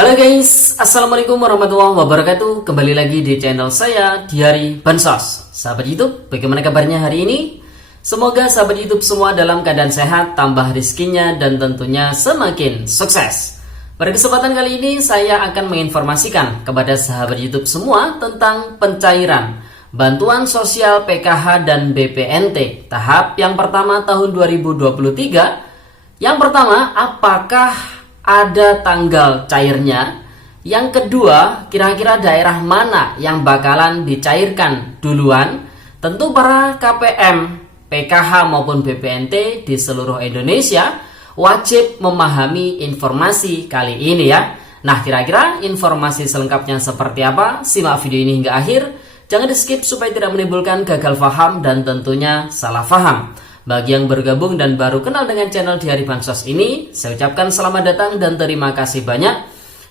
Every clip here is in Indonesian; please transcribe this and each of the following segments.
Halo guys, Assalamualaikum warahmatullahi wabarakatuh. Kembali lagi di channel saya, Diari Bansos. Sahabat YouTube, bagaimana kabarnya hari ini? Semoga sahabat YouTube semua dalam keadaan sehat, tambah rezekinya, dan tentunya semakin sukses. Pada kesempatan kali ini, saya akan menginformasikan kepada sahabat YouTube semua tentang pencairan bantuan sosial PKH dan BPNT tahap yang pertama tahun 2023. Yang pertama, apakah ada tanggal cairnya? Yang kedua, kira-kira daerah mana yang bakalan dicairkan duluan? Tentu para KPM, PKH maupun BPNT di seluruh Indonesia wajib memahami informasi kali ini ya. Nah, kira-kira informasi selengkapnya seperti apa? Simak video ini hingga akhir. Jangan di skip supaya tidak menimbulkan gagal paham dan tentunya salah paham. Bagi yang bergabung dan baru kenal dengan channel Diari Bansos ini, saya ucapkan selamat datang dan terima kasih banyak.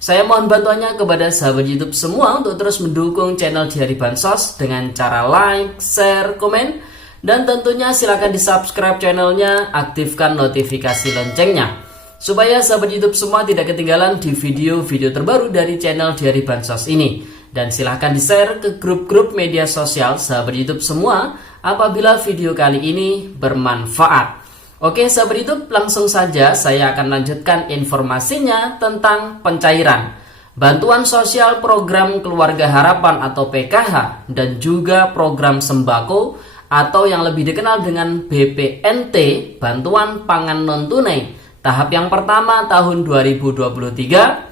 Saya mohon bantuannya kepada sahabat YouTube semua untuk terus mendukung channel Diari Bansos dengan cara like, share, komen, dan tentunya silakan di subscribe channelnya, aktifkan notifikasi loncengnya supaya sahabat YouTube semua tidak ketinggalan di video-video terbaru dari channel Diari Bansos ini. Dan silahkan di-share ke grup-grup media sosial sahabat YouTube semua apabila video kali ini bermanfaat. Oke sahabat YouTube, langsung saja saya akan lanjutkan informasinya tentang pencairan bantuan sosial program Keluarga Harapan atau PKH dan juga program sembako atau yang lebih dikenal dengan BPNT, bantuan pangan non tunai tahap yang pertama tahun 2023.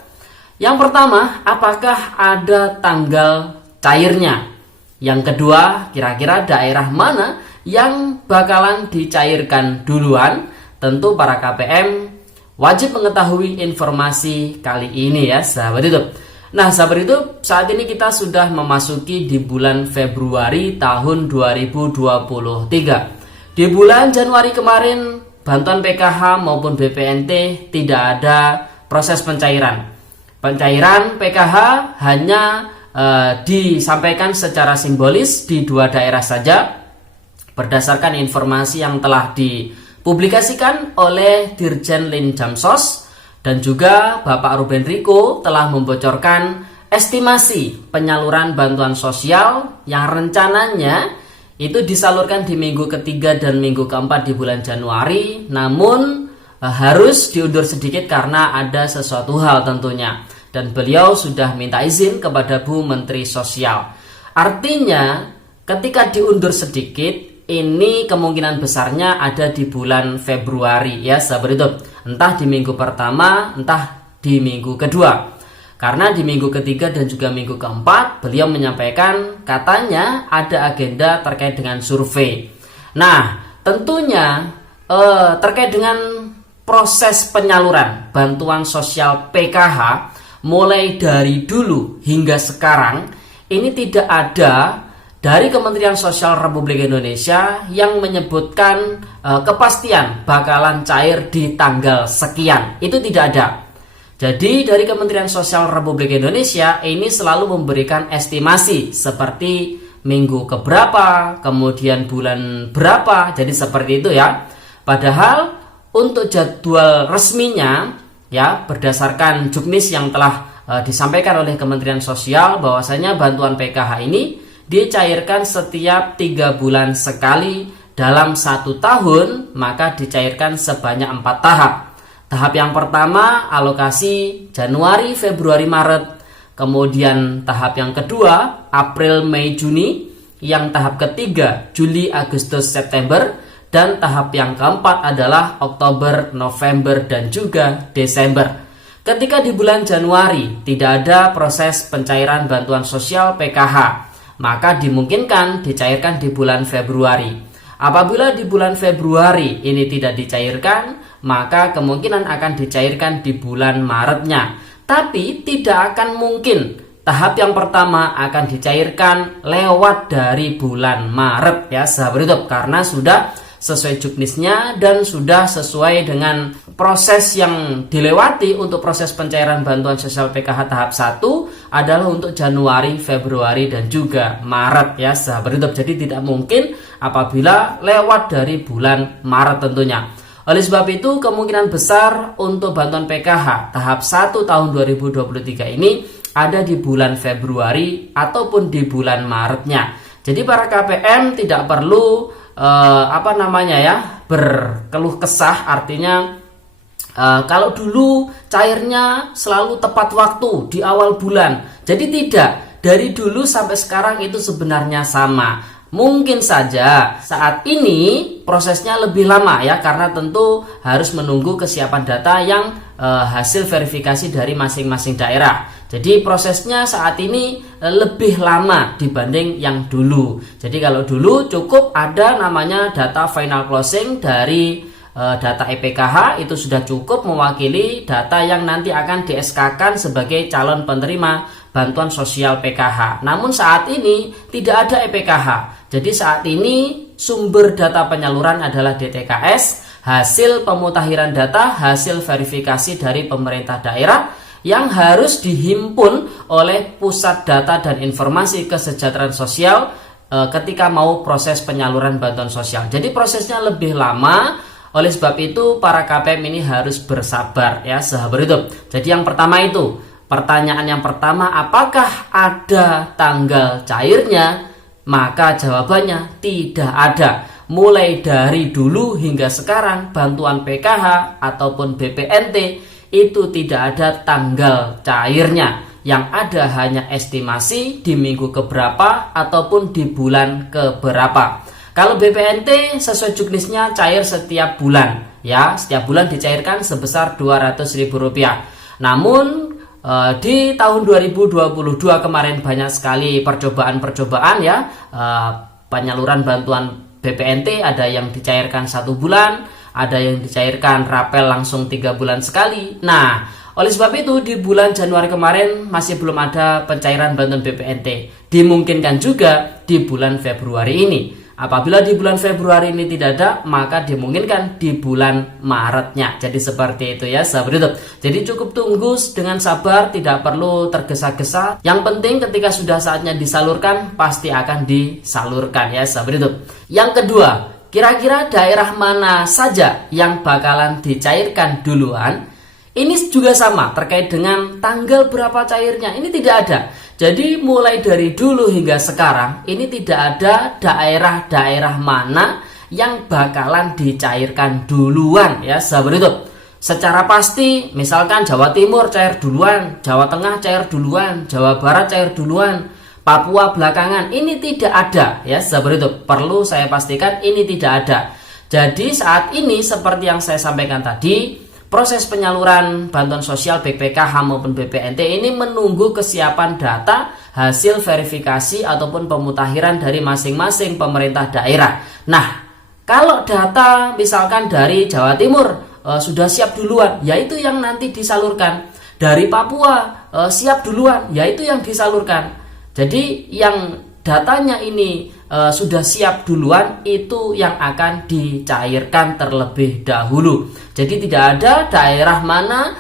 Yang pertama, apakah ada tanggal cairnya? Yang kedua, kira-kira daerah mana yang bakalan dicairkan duluan? Tentu para KPM wajib mengetahui informasi kali ini ya sahabat YouTube. Nah sahabat YouTube, saat ini kita sudah memasuki di bulan Februari tahun 2023. Di bulan Januari kemarin, bantuan PKH maupun BPNT tidak ada proses pencairan. Pencairan PKH hanya disampaikan secara simbolis di dua daerah saja berdasarkan informasi yang telah dipublikasikan oleh Dirjen Linjamsos, dan juga Bapak Ruben Riko telah membocorkan estimasi penyaluran bantuan sosial yang rencananya itu disalurkan di minggu ketiga dan minggu keempat di bulan Januari, namun harus diundur sedikit karena ada sesuatu hal tentunya, dan beliau sudah minta izin kepada Bu Menteri Sosial. Artinya ketika diundur sedikit, ini kemungkinan besarnya ada di bulan Februari ya sahabat YouTube, entah di minggu pertama entah di minggu kedua, karena di minggu ketiga dan juga minggu keempat beliau menyampaikan katanya ada agenda terkait dengan survei. Nah tentunya terkait dengan proses penyaluran bantuan sosial PKH mulai dari dulu hingga sekarang ini tidak ada dari Kementerian Sosial Republik Indonesia yang menyebutkan kepastian bakalan cair di tanggal sekian. Itu tidak ada. Jadi dari Kementerian Sosial Republik Indonesia ini selalu memberikan estimasi seperti minggu keberapa, kemudian bulan berapa. Jadi seperti itu ya. Padahal untuk jadwal resminya ya berdasarkan juknis yang telah disampaikan oleh Kementerian Sosial bahwasanya bantuan PKH ini dicairkan setiap 3 bulan sekali dalam 1 tahun, maka dicairkan sebanyak 4 tahap. Tahap yang pertama alokasi Januari, Februari, Maret. Kemudian tahap yang kedua April, Mei, Juni. Yang tahap ketiga Juli, Agustus, September. Dan tahap yang keempat adalah Oktober, November, dan juga Desember. Ketika di bulan Januari tidak ada proses pencairan bantuan sosial PKH, maka dimungkinkan dicairkan di bulan Februari. Apabila di bulan Februari ini tidak dicairkan, maka kemungkinan akan dicairkan di bulan Maretnya. Tapi tidak akan mungkin tahap yang pertama akan dicairkan lewat dari bulan Maret ya sahabat YouTube, karena sudah sesuai juknisnya dan sudah sesuai dengan proses yang dilewati. Untuk proses pencairan bantuan sosial PKH tahap 1 adalah untuk Januari, Februari, dan juga Maret ya sahabat YouTube. Jadi tidak mungkin apabila lewat dari bulan Maret tentunya. Oleh sebab itu, kemungkinan besar untuk bantuan PKH tahap 1 tahun 2023 ini ada di bulan Februari ataupun di bulan Maretnya. Jadi para KPM tidak perlu berkeluh kesah, artinya kalau dulu cairnya selalu tepat waktu di awal bulan. Jadi tidak, dari dulu sampai sekarang itu sebenarnya sama. Mungkin saja saat ini prosesnya lebih lama ya, karena tentu harus menunggu kesiapan data yang hasil verifikasi dari masing-masing daerah. Jadi prosesnya saat ini lebih lama dibanding yang dulu. Jadi kalau dulu cukup ada namanya data final closing dari data EPKH, itu sudah cukup mewakili data yang nanti akan di SK-kan sebagai calon penerima bantuan sosial PKH. Namun saat ini tidak ada EPKH. Jadi saat ini sumber data penyaluran adalah DTKS, hasil pemutakhiran data, hasil verifikasi dari pemerintah daerah yang harus dihimpun oleh Pusat Data dan Informasi Kesejahteraan Sosial ketika mau proses penyaluran bantuan sosial. Jadi prosesnya lebih lama. Oleh sebab itu para KPM ini harus bersabar ya, sahabat hidup. Jadi yang pertama itu, pertanyaan yang pertama, apakah ada tanggal cairnya? Maka jawabannya tidak ada. Mulai dari dulu hingga sekarang bantuan PKH ataupun BPNT itu tidak ada tanggal cairnya. Yang ada hanya estimasi di minggu keberapa ataupun di bulan keberapa. Kalau BPNT sesuai juknisnya cair setiap bulan ya, setiap bulan dicairkan sebesar Rp200.000. Namun di tahun 2022 kemarin banyak sekali percobaan ya, penyaluran bantuan BPNT, ada yang dicairkan 1 bulan, ada yang dicairkan rapel langsung 3 bulan sekali. Nah, oleh sebab itu di bulan Januari kemarin masih belum ada pencairan bantuan BPNT. Dimungkinkan juga di bulan Februari ini. Apabila di bulan Februari ini tidak ada, maka dimungkinkan di bulan Maretnya. Jadi seperti itu ya, sahabat hidup. Jadi cukup tunggu dengan sabar, tidak perlu tergesa-gesa. Yang penting ketika sudah saatnya disalurkan, pasti akan disalurkan ya, sahabat hidup. Yang kedua, kira-kira daerah mana saja yang bakalan dicairkan duluan? Ini juga sama terkait dengan tanggal berapa cairnya. Ini tidak ada. Jadi mulai dari dulu hingga sekarang ini tidak ada daerah-daerah mana yang bakalan dicairkan duluan ya, sahabat hidup. Secara pasti misalkan Jawa Timur cair duluan, Jawa Tengah cair duluan, Jawa Barat cair duluan, Papua belakangan. Ini tidak ada ya, sahabat hidup. Perlu saya pastikan ini tidak ada. Jadi saat ini seperti yang saya sampaikan tadi, proses penyaluran bantuan sosial baik PKH maupun BPNT ini menunggu kesiapan data, hasil verifikasi ataupun pemutakhiran dari masing-masing pemerintah daerah. Nah, kalau data misalkan dari Jawa Timur sudah siap duluan, yaitu yang nanti disalurkan. Dari Papua siap duluan, yaitu yang disalurkan. Jadi yang datanya ini sudah siap duluan, itu yang akan dicairkan terlebih dahulu. Jadi tidak ada daerah mana,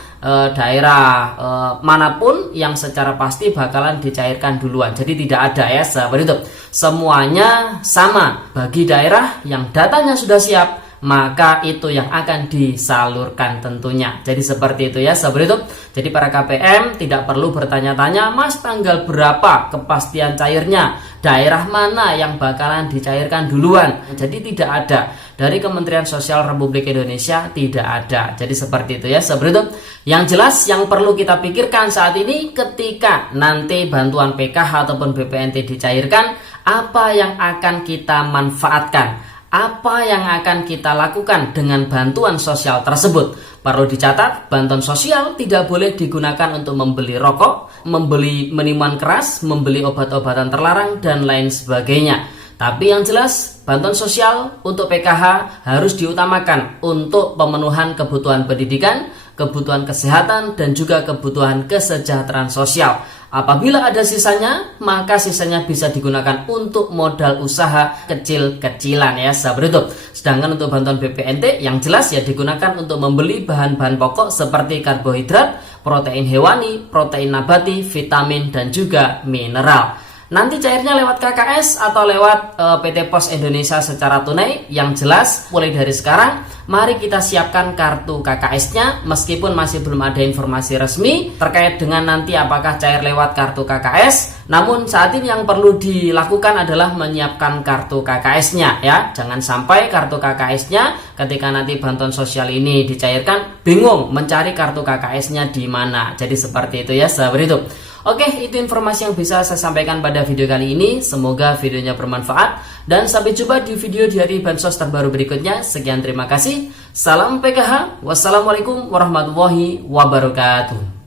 manapun yang secara pasti bakalan dicairkan duluan. Jadi tidak ada ya, sahabat hidup. Semuanya sama bagi daerah yang datanya sudah siap, maka itu yang akan disalurkan tentunya. Jadi seperti itu ya, sahabat hidup. Jadi para KPM tidak perlu bertanya-tanya, Mas tanggal berapa kepastian cairnya, daerah mana yang bakalan dicairkan duluan. Jadi tidak ada. Dari Kementerian Sosial Republik Indonesia tidak ada. Jadi seperti itu ya, sahabat hidup. Yang jelas yang perlu kita pikirkan saat ini, ketika nanti bantuan PKH ataupun BPNT dicairkan, apa yang akan kita manfaatkan? Apa yang akan kita lakukan dengan bantuan sosial tersebut? Perlu dicatat, bantuan sosial tidak boleh digunakan untuk membeli rokok, membeli minuman keras, membeli obat-obatan terlarang, dan lain sebagainya. Tapi yang jelas, bantuan sosial untuk PKH harus diutamakan untuk pemenuhan kebutuhan pendidikan, kebutuhan kesehatan, dan juga kebutuhan kesejahteraan sosial. Apabila ada sisanya, maka sisanya bisa digunakan untuk modal usaha kecil-kecilan ya, sahabat hidup. Sedangkan untuk bantuan BPNT yang jelas ya digunakan untuk membeli bahan-bahan pokok seperti karbohidrat, protein hewani, protein nabati, vitamin, dan juga mineral. nanti cairnya lewat KKS atau lewat PT Pos Indonesia secara tunai. Yang jelas mulai dari sekarang mari kita siapkan kartu KKS-nya, meskipun masih belum ada informasi resmi terkait dengan nanti apakah cair lewat kartu KKS. Namun saat ini yang perlu dilakukan adalah menyiapkan kartu KKS-nya ya. Jangan sampai kartu KKS-nya ketika nanti bantuan sosial ini dicairkan bingung mencari kartu KKS-nya di mana. Jadi seperti itu ya sahabat hidup. Oke, itu informasi yang bisa saya sampaikan pada video kali ini. Semoga videonya bermanfaat dan sampai jumpa di video di hari bansos terbaru berikutnya. Sekian, terima kasih. Salam PKH. Wassalamualaikum warahmatullahi wabarakatuh.